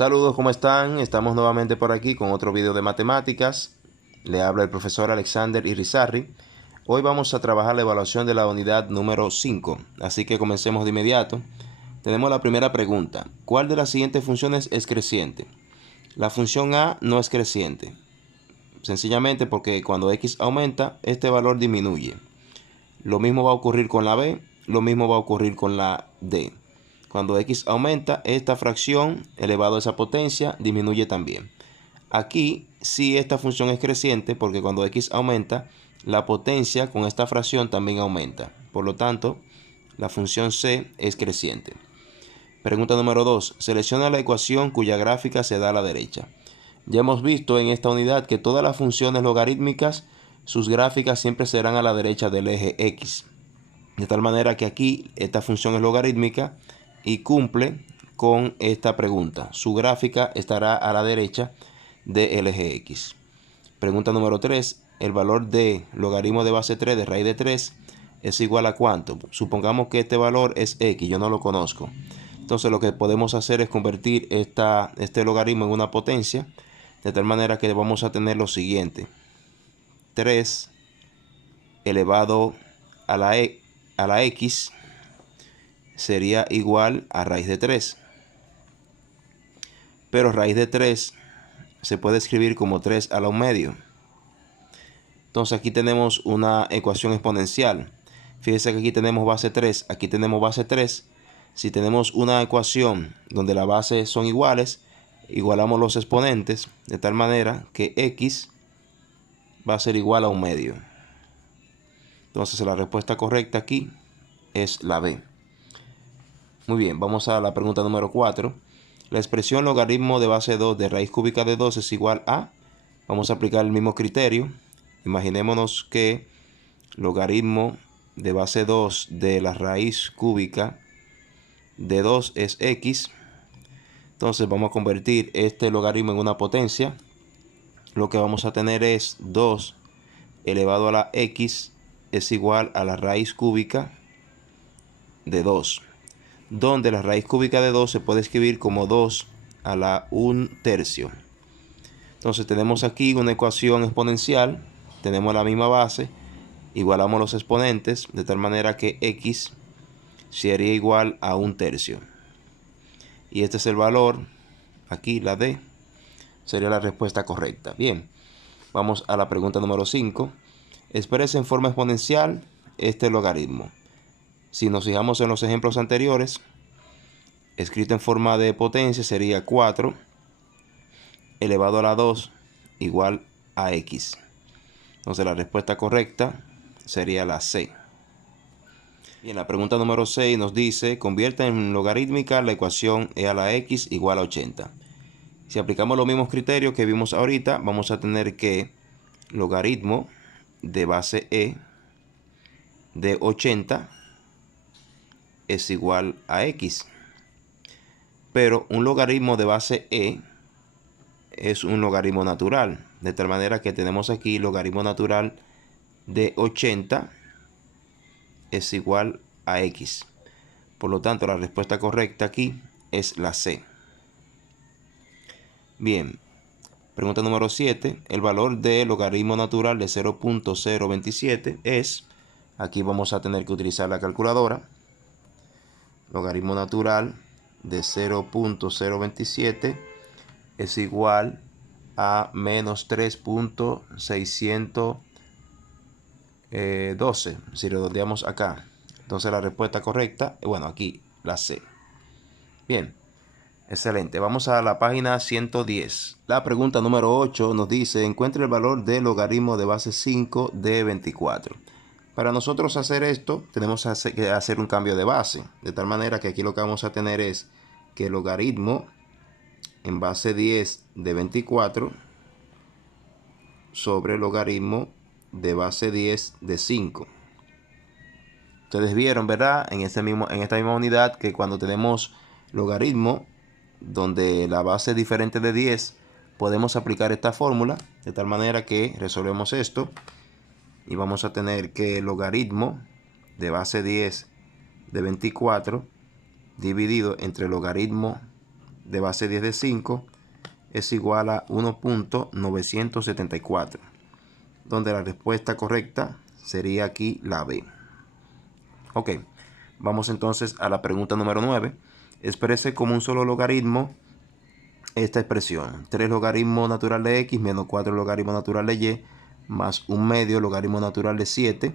Saludos, ¿cómo están? Estamos nuevamente por aquí con otro video de matemáticas. Le habla el profesor Alexander Irizarry. Hoy vamos a trabajar la evaluación de la unidad número 5, así que comencemos de inmediato. Tenemos la primera pregunta. ¿Cuál de las siguientes funciones es creciente? La función A no es creciente, sencillamente porque cuando x aumenta, este valor disminuye. Lo mismo va a ocurrir con la B, lo mismo va a ocurrir con la D. Cuando x aumenta, esta fracción elevado a esa potencia disminuye también. Aquí sí esta función es creciente porque cuando x aumenta, la potencia con esta fracción también aumenta. Por lo tanto, la función C es creciente. Pregunta número 2. Selecciona la ecuación cuya gráfica se da a la derecha. Ya hemos visto en esta unidad que todas las funciones logarítmicas, sus gráficas siempre serán a la derecha del eje X. De tal manera que aquí esta función es logarítmica y cumple con esta pregunta. Su gráfica estará a la derecha del eje X. Pregunta número 3. El valor de logaritmo de base 3 de raíz de 3 es igual a ¿cuánto? Supongamos que este valor es X, yo no lo conozco. Entonces lo que podemos hacer es convertir este logaritmo en una potencia, de tal manera que vamos a tener lo siguiente. 3 elevado a la X sería igual a raíz de 3. Pero raíz de 3 se puede escribir como 3 a la 1 medio. Entonces aquí tenemos una ecuación exponencial. Fíjense que aquí tenemos base 3, aquí tenemos base 3. Si tenemos una ecuación donde las bases son iguales, igualamos los exponentes de tal manera que x va a ser igual a 1 medio. Entonces la respuesta correcta aquí es la B. Muy bien, vamos a la pregunta número 4. La expresión logaritmo de base 2 de raíz cúbica de 2 es igual a... Vamos a aplicar el mismo criterio. Imaginémonos que logaritmo de base 2 de la raíz cúbica de 2 es x. Entonces vamos a convertir este logaritmo en una potencia. Lo que vamos a tener es 2 elevado a la x es igual a la raíz cúbica de 2. Donde la raíz cúbica de 2 se puede escribir como 2 a la 1/3. Entonces tenemos aquí una ecuación exponencial, tenemos la misma base, igualamos los exponentes de tal manera que x sería igual a 1/3. Y este es el valor, aquí la D, sería la respuesta correcta. Bien, vamos a la pregunta número 5. Expresa en forma exponencial este logaritmo. Si nos fijamos en los ejemplos anteriores, escrito en forma de potencia sería 4 elevado a la 2 igual a x. Entonces la respuesta correcta sería la C. Bien, la pregunta número 6 nos dice, convierta en logarítmica la ecuación e a la x igual a 80. Si aplicamos los mismos criterios que vimos ahorita, vamos a tener que logaritmo de base e de 80 es igual a x. Pero un logaritmo de base e es un logaritmo natural. De tal manera que tenemos aquí logaritmo natural de 80 es igual a x. Por lo tanto, la respuesta correcta aquí es la C. Bien, pregunta número 7. El valor de logaritmo natural de 0.027 es, aquí vamos a tener que utilizar la calculadora, logaritmo natural de 0.027 es igual a menos 3.612, si redondeamos acá. Entonces la respuesta correcta, bueno, aquí la C. Bien, excelente. Vamos a la página 110. La pregunta número 8 nos dice, encuentre el valor del logaritmo de base 5 de 24. Para nosotros hacer esto, tenemos que hacer un cambio de base. De tal manera que aquí lo que vamos a tener es que el logaritmo en base 10 de 24 sobre el logaritmo de base 10 de 5. Ustedes vieron, ¿verdad? En esta misma unidad que cuando tenemos logaritmo donde la base es diferente de 10, podemos aplicar esta fórmula de tal manera que resolvemos esto y vamos a tener que el logaritmo de base 10 de 24 dividido entre el logaritmo de base 10 de 5 es igual a 1.974, donde la respuesta correcta sería aquí la B. Ok, vamos entonces a la pregunta número 9. Exprese como un solo logaritmo esta expresión: 3 logaritmo natural de x menos 4 logaritmo natural de y más 1/2 logaritmo natural de 7.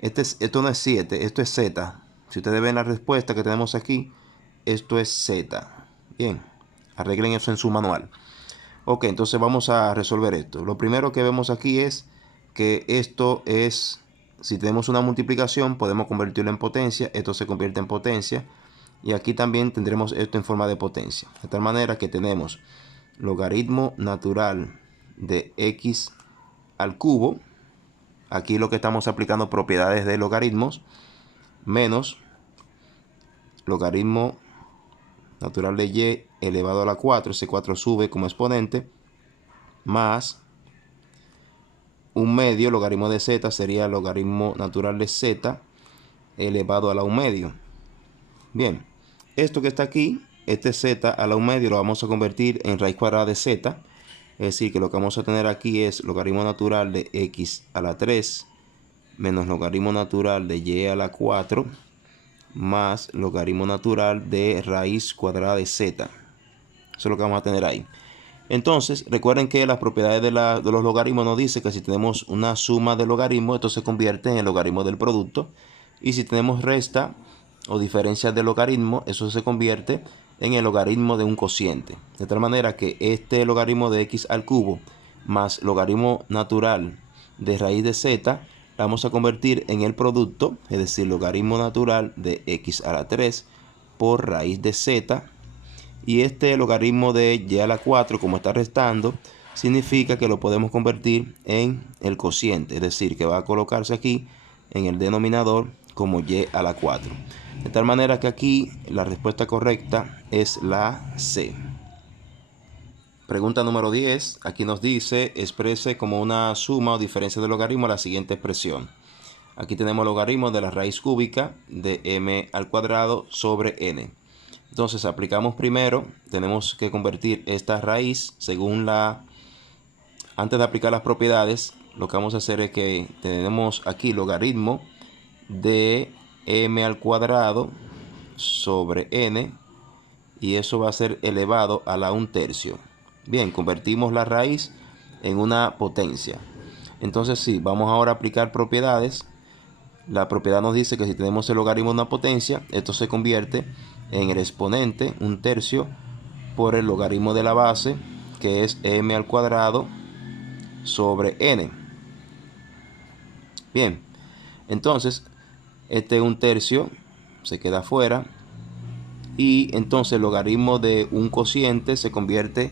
Esto no es 7, esto es z. Si ustedes ven la respuesta que tenemos aquí, esto es z. Bien, arreglen eso en su manual. Ok, entonces vamos a resolver esto. Lo primero que vemos aquí es que esto es, si tenemos una multiplicación, podemos convertirlo en potencia. Esto se convierte en potencia. Y aquí también tendremos esto en forma de potencia. De tal manera que tenemos logaritmo natural de x al cubo. Aquí lo que estamos aplicando propiedades de logaritmos. Menos logaritmo natural de y elevado a la 4. Ese 4 sube como exponente. Más 1/2 logaritmo de z sería logaritmo natural de z elevado a la 1/2. Bien, esto que está aquí, este z a la 1/2 lo vamos a convertir en raíz cuadrada de z. Es decir, que lo que vamos a tener aquí es logaritmo natural de x a la 3 menos logaritmo natural de y a la 4 más logaritmo natural de raíz cuadrada de z. Eso es lo que vamos a tener ahí. Entonces, recuerden que las propiedades de los logaritmos nos dicen que si tenemos una suma de logaritmos, esto se convierte en el logaritmo del producto. Y si tenemos resta o diferencia de logaritmo, eso se convierte en el logaritmo de un cociente. De tal manera que este logaritmo de x al cubo más logaritmo natural de raíz de z, la vamos a convertir en el producto, es decir, logaritmo natural de x a la 3 por raíz de z. Y este logaritmo de y a la 4, como está restando, significa que lo podemos convertir en el cociente. Es decir, que va a colocarse aquí en el denominador como y a la 4. De tal manera que aquí la respuesta correcta es la C. Pregunta número 10. Aquí nos dice: exprese como una suma o diferencia de logaritmo la siguiente expresión. Aquí tenemos logaritmo de la raíz cúbica de m al cuadrado sobre n. Entonces aplicamos primero, tenemos que convertir esta raíz según antes de aplicar las propiedades, lo que vamos a hacer es que tenemos aquí logaritmo de m al cuadrado sobre n, y eso va a ser elevado a la 1/3. Bien, convertimos la raíz en una potencia. Entonces sí, vamos ahora a aplicar propiedades. La propiedad nos dice que si tenemos el logaritmo de una potencia, esto se convierte en el exponente 1/3 por el logaritmo de la base, que es m al cuadrado sobre n. Bien, entonces este 1/3 se queda fuera, y entonces el logaritmo de un cociente se convierte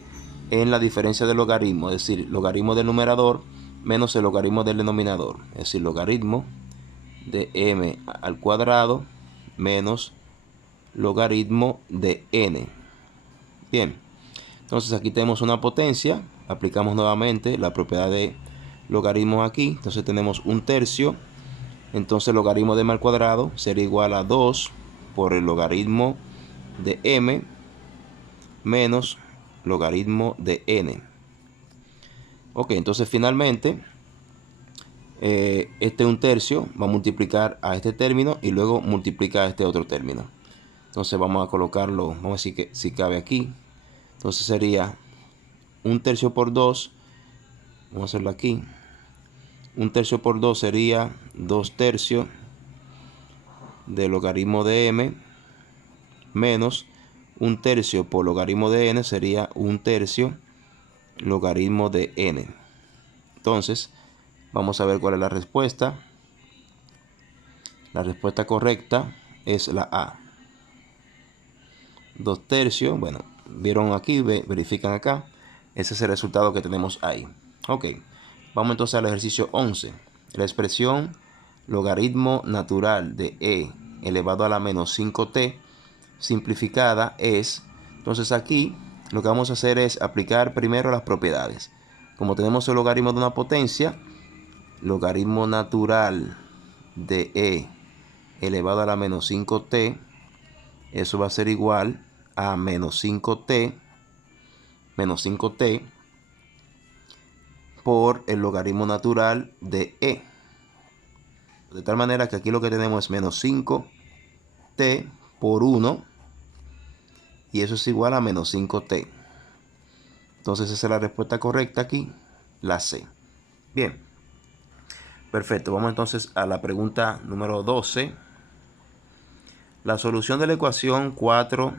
en la diferencia del logaritmo, es decir, logaritmo del numerador menos el logaritmo del denominador, es decir, logaritmo de m al cuadrado menos logaritmo de n. Bien, entonces aquí tenemos una potencia. Aplicamos nuevamente la propiedad de logaritmos aquí. Entonces tenemos 1/3. Entonces logaritmo de m al cuadrado será igual a 2 por el logaritmo de m menos logaritmo de n. Ok, entonces finalmente este 1/3 va a multiplicar a este término y luego multiplica a este otro término. Entonces vamos a colocarlo, vamos a decir que si cabe aquí. Entonces sería 1/3 por 2. Vamos a hacerlo aquí. 1/3 por 2 sería 2/3 de logaritmo de m menos 1/3 por logaritmo de n sería 1/3 logaritmo de n. Entonces vamos a ver cuál es la respuesta. La respuesta correcta es la A. 2/3. Bueno, vieron aquí, verifican acá. Ese es el resultado que tenemos ahí. Ok, vamos entonces al ejercicio 11. La expresión logaritmo natural de e elevado a la menos 5t simplificada es. Entonces aquí lo que vamos a hacer es aplicar primero las propiedades. Como tenemos el logaritmo de una potencia, logaritmo natural de e elevado a la menos 5t, eso va a ser igual a menos 5t por el logaritmo natural de e. De tal manera que aquí lo que tenemos es menos 5t por 1 y eso es igual a menos 5t. Entonces esa es la respuesta correcta aquí, la C. Bien, perfecto. Vamos entonces a la pregunta número 12. La solución de la ecuación 4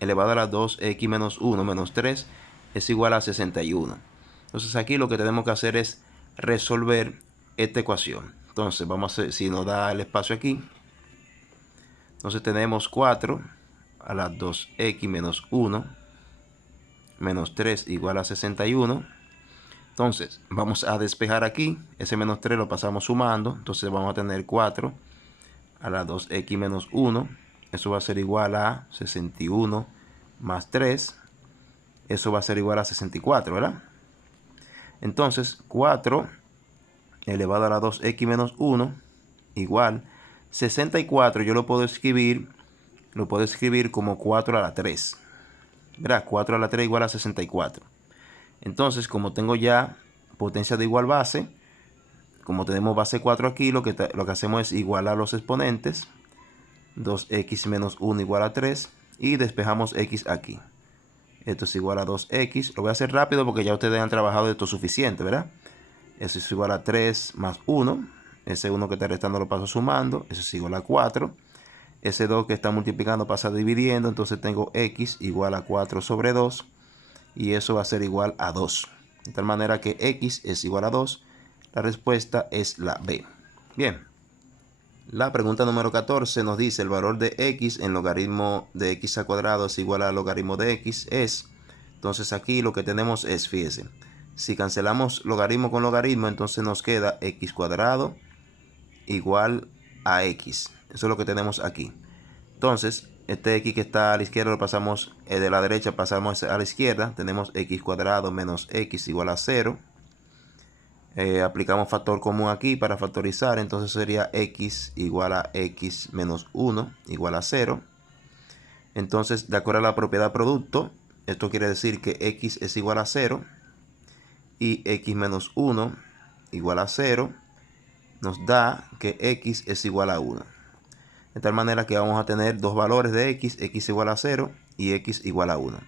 elevado a la 2x menos 1 menos 3 es igual a 61. Entonces aquí lo que tenemos que hacer es resolver esta ecuación. Entonces vamos a hacer, si nos da el espacio aquí, entonces tenemos 4 a la 2x menos 1 menos 3 igual a 61. Entonces vamos a despejar aquí, ese menos 3 lo pasamos sumando, entonces vamos a tener 4 a la 2x menos 1, eso va a ser igual a 61 más 3, eso va a ser igual a 64, ¿verdad? Entonces 4 elevado a la 2x menos 1 igual 64, yo lo puedo escribir como 4 a la 3, ¿verdad? 4 a la 3 igual a 64. Entonces, como tengo ya potencia de igual base, como tenemos base 4 aquí, lo que hacemos es igualar los exponentes. 2x menos 1 igual a 3 y despejamos x aquí. Esto es igual a 2x. Lo voy a hacer rápido porque ya ustedes han trabajado esto suficiente, ¿verdad? Eso es igual a 3 más 1. Ese 1 que está restando lo paso sumando. Eso es igual a 4. Ese 2 que está multiplicando pasa dividiendo. Entonces tengo x igual a 4 sobre 2. Y eso va a ser igual a 2. De tal manera que x es igual a 2. La respuesta es la B. Bien. La pregunta número 14 nos dice el valor de x en logaritmo de x al cuadrado es igual al logaritmo de x es. Entonces aquí lo que tenemos es, fíjense, si cancelamos logaritmo con logaritmo, entonces nos queda x cuadrado igual a x. Eso es lo que tenemos aquí. Entonces, este x que está a la izquierda lo pasamos de la derecha, pasamos a la izquierda. Tenemos x cuadrado menos x igual a 0. Aplicamos factor común aquí para factorizar, entonces sería x igual a x menos 1 igual a 0. Entonces, de acuerdo a la propiedad producto, esto quiere decir que x es igual a 0 y x menos 1 igual a 0 nos da que x es igual a 1. De tal manera que vamos a tener dos valores de x igual a 0 y x igual a 1.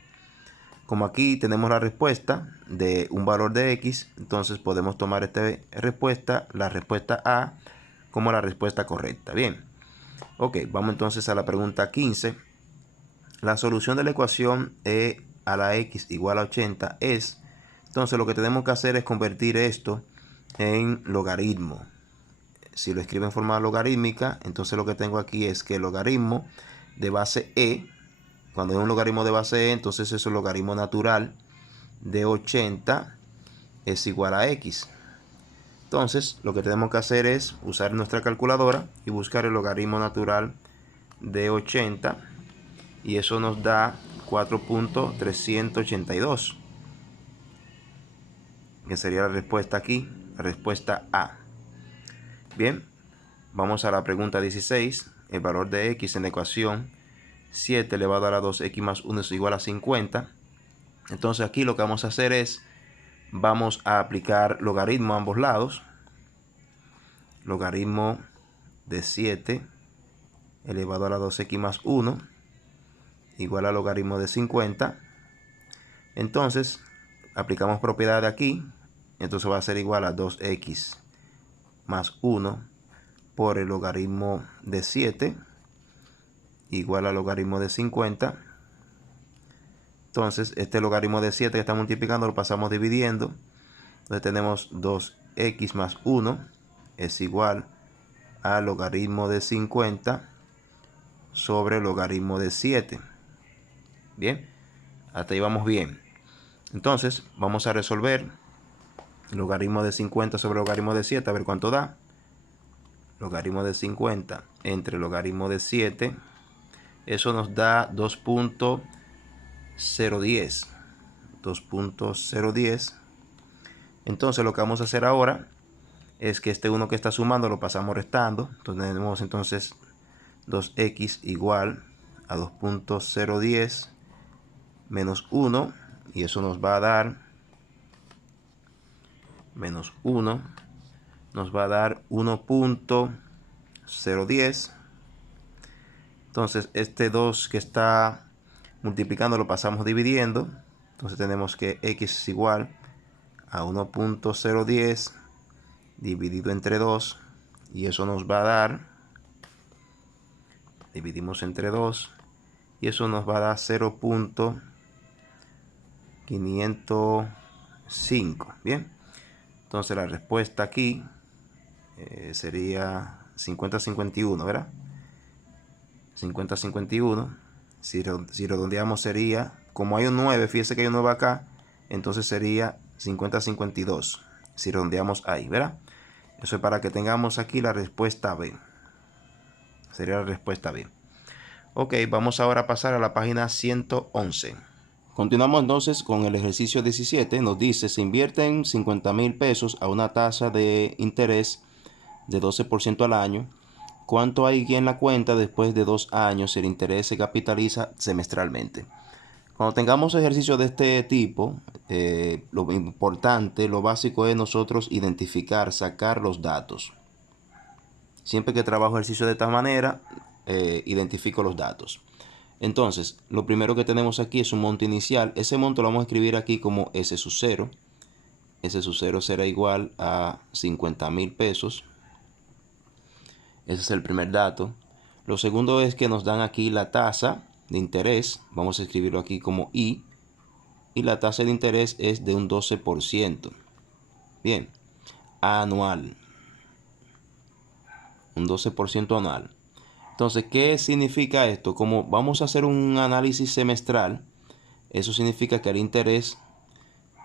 Como aquí tenemos la respuesta de un valor de x, entonces podemos tomar la respuesta A, como la respuesta correcta. Bien, ok, vamos entonces a la pregunta 15. La solución de la ecuación e a la x igual a 80 es, entonces lo que tenemos que hacer es convertir esto en logaritmo. Si lo escribo en forma logarítmica, entonces lo que tengo aquí es que el logaritmo de base e, cuando es un logaritmo de base e, entonces es el logaritmo natural de 80 es igual a x. Entonces lo que tenemos que hacer es usar nuestra calculadora y buscar el logaritmo natural de 80 y eso nos da 4.382, que sería la respuesta aquí, la respuesta A. Bien, vamos a la pregunta 16. El valor de x en la ecuación 7 elevado a la 2x más 1 es igual a 50. Entonces aquí lo que vamos a hacer es, vamos a aplicar logaritmo a ambos lados. Logaritmo de 7 elevado a la 2x más 1 igual a logaritmo de 50. Entonces aplicamos propiedad de aquí. Entonces va a ser igual a 2x más 1 por el logaritmo de 7 igual al logaritmo de 50. Entonces este logaritmo de 7 que está multiplicando lo pasamos dividiendo. Entonces tenemos 2x más 1 es igual al logaritmo de 50 sobre el logaritmo de 7. Bien, hasta ahí vamos bien. Entonces vamos a resolver el logaritmo de 50 sobre el logaritmo de 7, a ver cuánto da. Logaritmo de 50 entre logaritmo de 7, eso nos da 2.010. 2.010. Entonces lo que vamos a hacer ahora es que este 1 que está sumando lo pasamos restando. Entonces tenemos entonces 2x igual a 2.010 menos 1, y eso nos va a dar menos 1, nos va a dar 1.010. Entonces este 2 que está multiplicando lo pasamos dividiendo. Entonces tenemos que x es igual a 1.010 dividido entre 2. Y eso nos va a dar, dividimos entre 2, y eso nos va a dar 0.505. Bien, entonces la respuesta aquí sería 50-51, ¿verdad? 50-51. Si redondeamos sería, como hay un 9, fíjese que hay un 9 acá, entonces sería 50-52. Si redondeamos ahí, ¿verdad? Eso es para que tengamos aquí la respuesta B. Sería la respuesta B. Ok, vamos ahora a pasar a la página 111. Continuamos entonces con el ejercicio 17. Nos dice, se invierten 50,000 pesos a una tasa de interés de 12% al año. ¿Cuánto hay en la cuenta después de 2 años? El interés se capitaliza semestralmente. Cuando tengamos ejercicios de este tipo, lo importante, lo básico es nosotros identificar, sacar los datos. Siempre que trabajo ejercicio de esta manera, identifico los datos. Entonces, lo primero que tenemos aquí es un monto inicial. Ese monto lo vamos a escribir aquí como S sub 0. S sub 0 será igual a 50,000 pesos. Ese es el primer dato. Lo segundo es que nos dan aquí la tasa de interés. Vamos a escribirlo aquí como I. Y la tasa de interés es de un 12%. Bien, anual. Un 12% anual. Entonces, ¿qué significa esto? Como vamos a hacer un análisis semestral, eso significa que el interés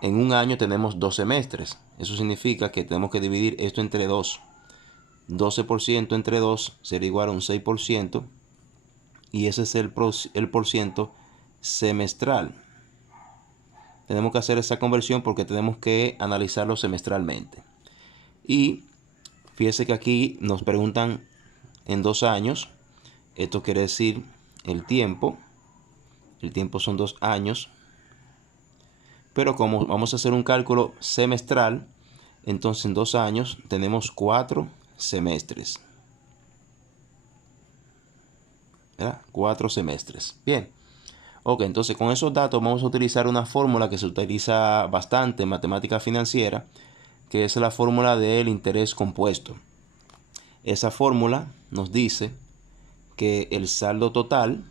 en un año tenemos 2 semestres. Eso significa que tenemos que dividir esto entre 2. 12% entre 2 sería igual a un 6%. Y ese es el porciento semestral. Tenemos que hacer esa conversión porque tenemos que analizarlo semestralmente. Y fíjese que aquí nos preguntan en 2 años. Esto quiere decir el tiempo. El tiempo son 2 años. Pero como vamos a hacer un cálculo semestral, entonces en 2 años tenemos 4 semestres. ¿Verdad? 4 semestres. Bien. Ok, entonces con esos datos vamos a utilizar una fórmula que se utiliza bastante en matemática financiera, que es la fórmula del interés compuesto. Esa fórmula nos dice que el saldo total,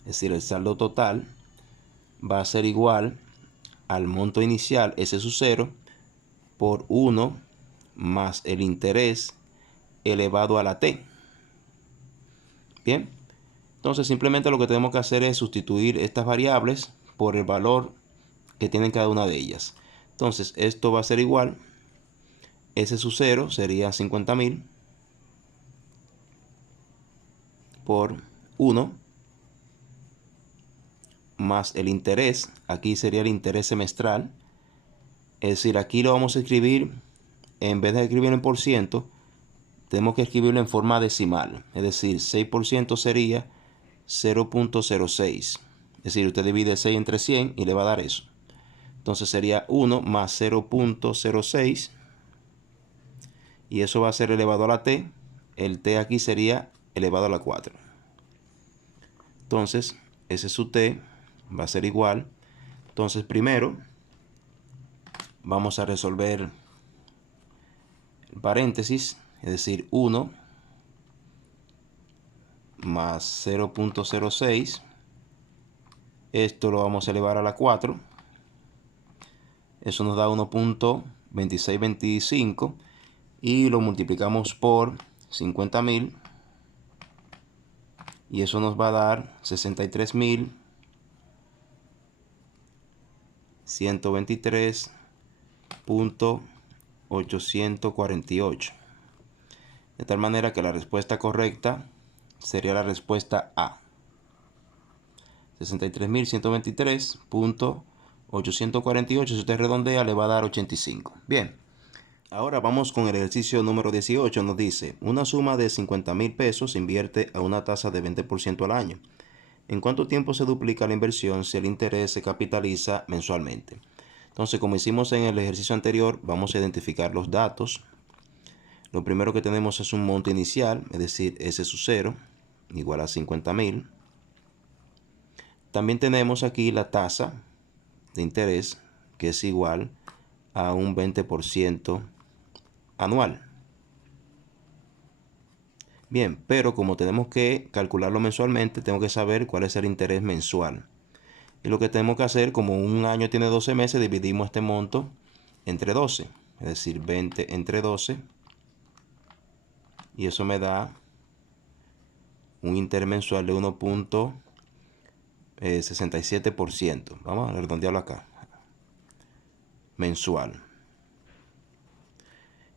es decir, el saldo total va a ser igual al monto inicial S sub 0 por 1 más el interés elevado a la T. Bien, entonces simplemente lo que tenemos que hacer es sustituir estas variables por el valor que tienen cada una de ellas. Entonces esto va a ser igual, S sub 0 sería 50,000 por 1 más el interés, aquí sería el interés semestral, es decir, aquí lo vamos a escribir, en vez de escribirlo en por ciento, tenemos que escribirlo en forma decimal, es decir, 6% sería 0.06, es decir, usted divide 6 entre 100 y le va a dar eso. Entonces sería 1 más 0.06 y eso va a ser elevado a la t. El t aquí sería elevado a la 4. Entonces, ese su t va a ser igual. Entonces, primero vamos a resolver el paréntesis, es decir, 1 más 0.06. Esto lo vamos a elevar a la 4. Eso nos da 1.2625 y lo multiplicamos por 50,000 y eso nos va a dar 63.123.848. De tal manera que la respuesta correcta sería la respuesta A. 63.123.848. Si usted redondea, le va a dar 85. Bien. Ahora vamos con el ejercicio número 18. Nos dice, una suma de 50,000 pesos se invierte a una tasa de 20% al año. ¿En cuánto tiempo se duplica la inversión si el interés se capitaliza mensualmente? Entonces, como hicimos en el ejercicio anterior, vamos a identificar los datos. Lo primero que tenemos es un monto inicial, es decir, S sub 0, igual a 50.000. También tenemos aquí la tasa de interés, que es igual a un 20% anual. Bien, pero como tenemos que calcularlo mensualmente, tengo que saber cuál es el interés mensual. Y lo que tenemos que hacer, como un año tiene 12 meses, dividimos este monto entre 12. Es decir, 20 entre 12. Y eso me da un interés mensual de 1.67%. Vamos a redondearlo acá. Mensual.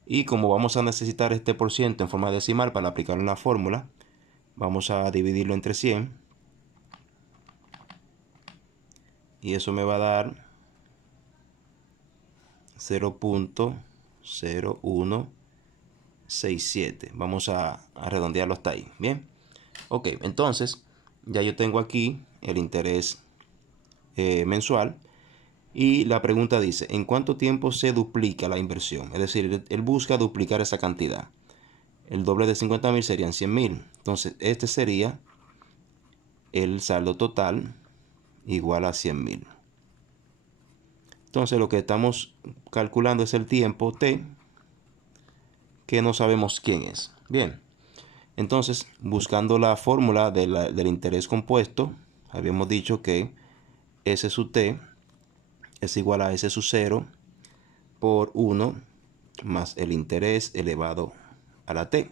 Y como vamos a necesitar este por ciento en forma decimal para aplicar una fórmula, vamos a dividirlo entre 100. Y eso me va a dar 0.0167. Vamos a redondearlo hasta ahí. Bien. Ok, entonces ya yo tengo aquí el interés mensual. Y la pregunta dice, ¿en cuánto tiempo se duplica la inversión? Es decir, él busca duplicar esa cantidad. El doble de 50.000 serían 100.000. Entonces, este sería el saldo total igual a 100.000. Entonces, lo que estamos calculando es el tiempo T, que no sabemos quién es. Bien, entonces, buscando la fórmula del interés compuesto, habíamos dicho que S sub T es igual a S sub 0 por 1 más el interés elevado a la T.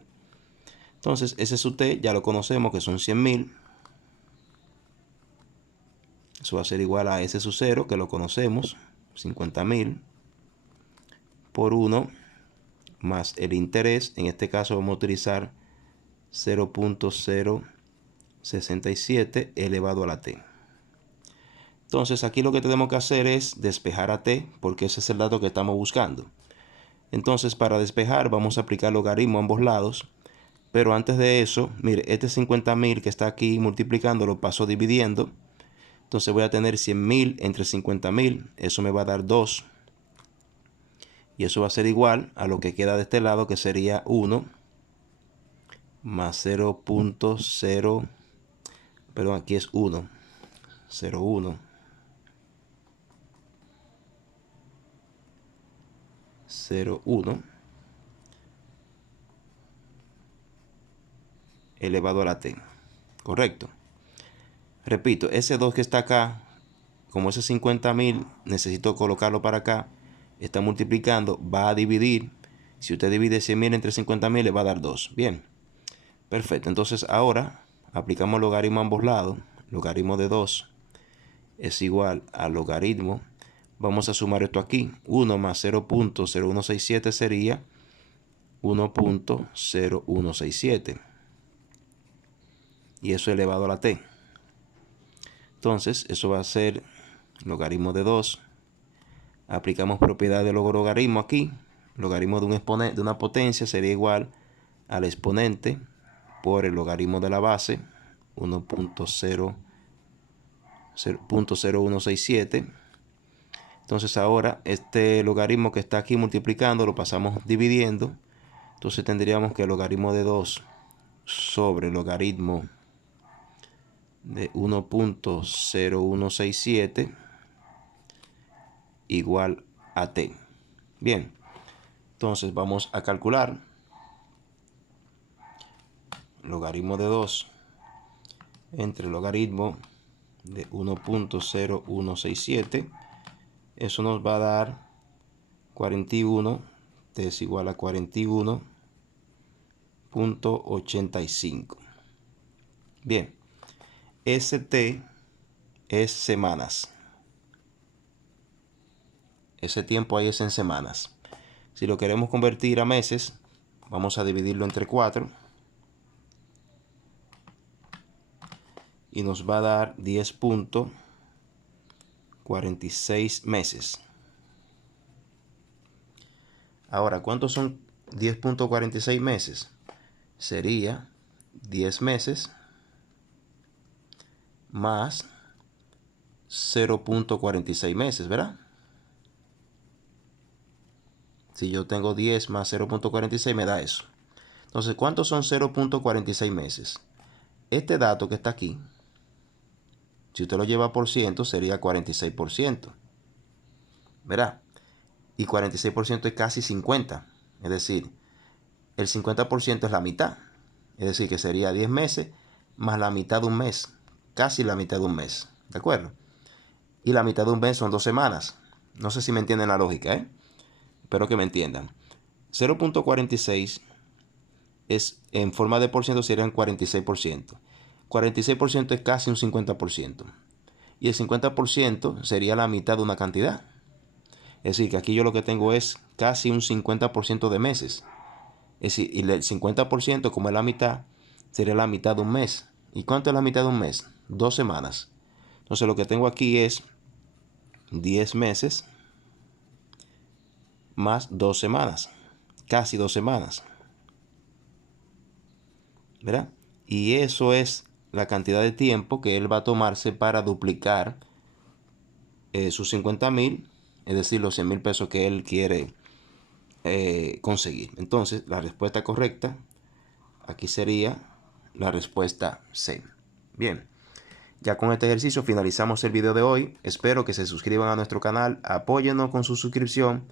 Entonces, S sub T ya lo conocemos, que son 100.000. Eso va a ser igual a S sub 0, que lo conocemos, 50.000, por 1 más el interés. En este caso vamos a utilizar 0.067 elevado a la T. Entonces, aquí lo que tenemos que hacer es despejar a T, porque ese es el dato que estamos buscando. Entonces, para despejar vamos a aplicar logaritmo a ambos lados. Pero antes de eso, mire, este 50.000 que está aquí multiplicando lo paso dividiendo. Entonces voy a tener 100.000 entre 50.000. Eso me va a dar 2. Y eso va a ser igual a lo que queda de este lado, que sería 1 más 0.0. Perdón, aquí es 1. 0.1. 0.1 elevado a la T. Correcto. Repito, ese 2 que está acá, como ese 50.000, necesito colocarlo para acá. Está multiplicando, va a dividir. Si usted divide 100.000 entre 50.000, le va a dar 2. Bien. Perfecto. Entonces ahora aplicamos logaritmo a ambos lados. Logaritmo de 2 es igual a logaritmo. Vamos a sumar esto aquí. 1 más 0.0167 sería 1.0167. Y eso elevado a la T. Entonces, eso va a ser logaritmo de 2. Aplicamos propiedad de logaritmo aquí. Logaritmo de un exponente, de una potencia, sería igual al exponente por el logaritmo de la base, 1.0167. Entonces ahora este logaritmo que está aquí multiplicando lo pasamos dividiendo. Entonces tendríamos que el logaritmo de 2 sobre el logaritmo de 1.0167 igual a T. Bien, entonces vamos a calcular logaritmo de 2 entre el logaritmo de 1.0167. Eso nos va a dar 41. T es igual a 41.85. Bien, ST es semanas. Ese tiempo ahí es en semanas. Si lo queremos convertir a meses, vamos a dividirlo entre 4. Y nos va a dar 10.46 meses. Ahora, ¿cuántos son 10.46 meses? Sería 10 meses más 0.46 meses, ¿verdad? Si yo tengo 10 más 0.46 me da eso. Entonces, ¿cuántos son 0.46 meses? Este dato que está aquí, si usted lo lleva por ciento, sería 46%. ¿Verdad? Y 46% es casi 50. Es decir, el 50% es la mitad. Es decir, que sería 10 meses más la mitad de un mes. Casi la mitad de un mes. ¿De acuerdo? Y la mitad de un mes son 2 semanas. No sé si me entienden la lógica, ¿eh? Espero que me entiendan. 0.46 es en forma de por ciento serían 46%. 46% es casi un 50%. Y el 50% sería la mitad de una cantidad. Es decir, que aquí yo lo que tengo es casi un 50% de meses. Es decir, y el 50%, como es la mitad, sería la mitad de un mes. ¿Y cuánto es la mitad de un mes? 2 semanas. Entonces lo que tengo aquí es 10 meses más 2 semanas. Casi 2 semanas. ¿Verdad? Y eso es la cantidad de tiempo que él va a tomarse para duplicar sus 50,000, es decir, los 100,000 pesos que él quiere conseguir. Entonces, la respuesta correcta aquí sería la respuesta C. Bien, ya con este ejercicio finalizamos el video de hoy. Espero que se suscriban a nuestro canal, apóyennos con su suscripción.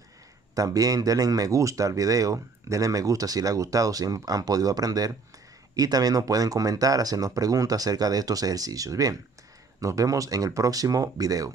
También denle me gusta al video, denle me gusta si les ha gustado, si han podido aprender. Y también nos pueden comentar, hacernos preguntas acerca de estos ejercicios. Bien, nos vemos en el próximo video.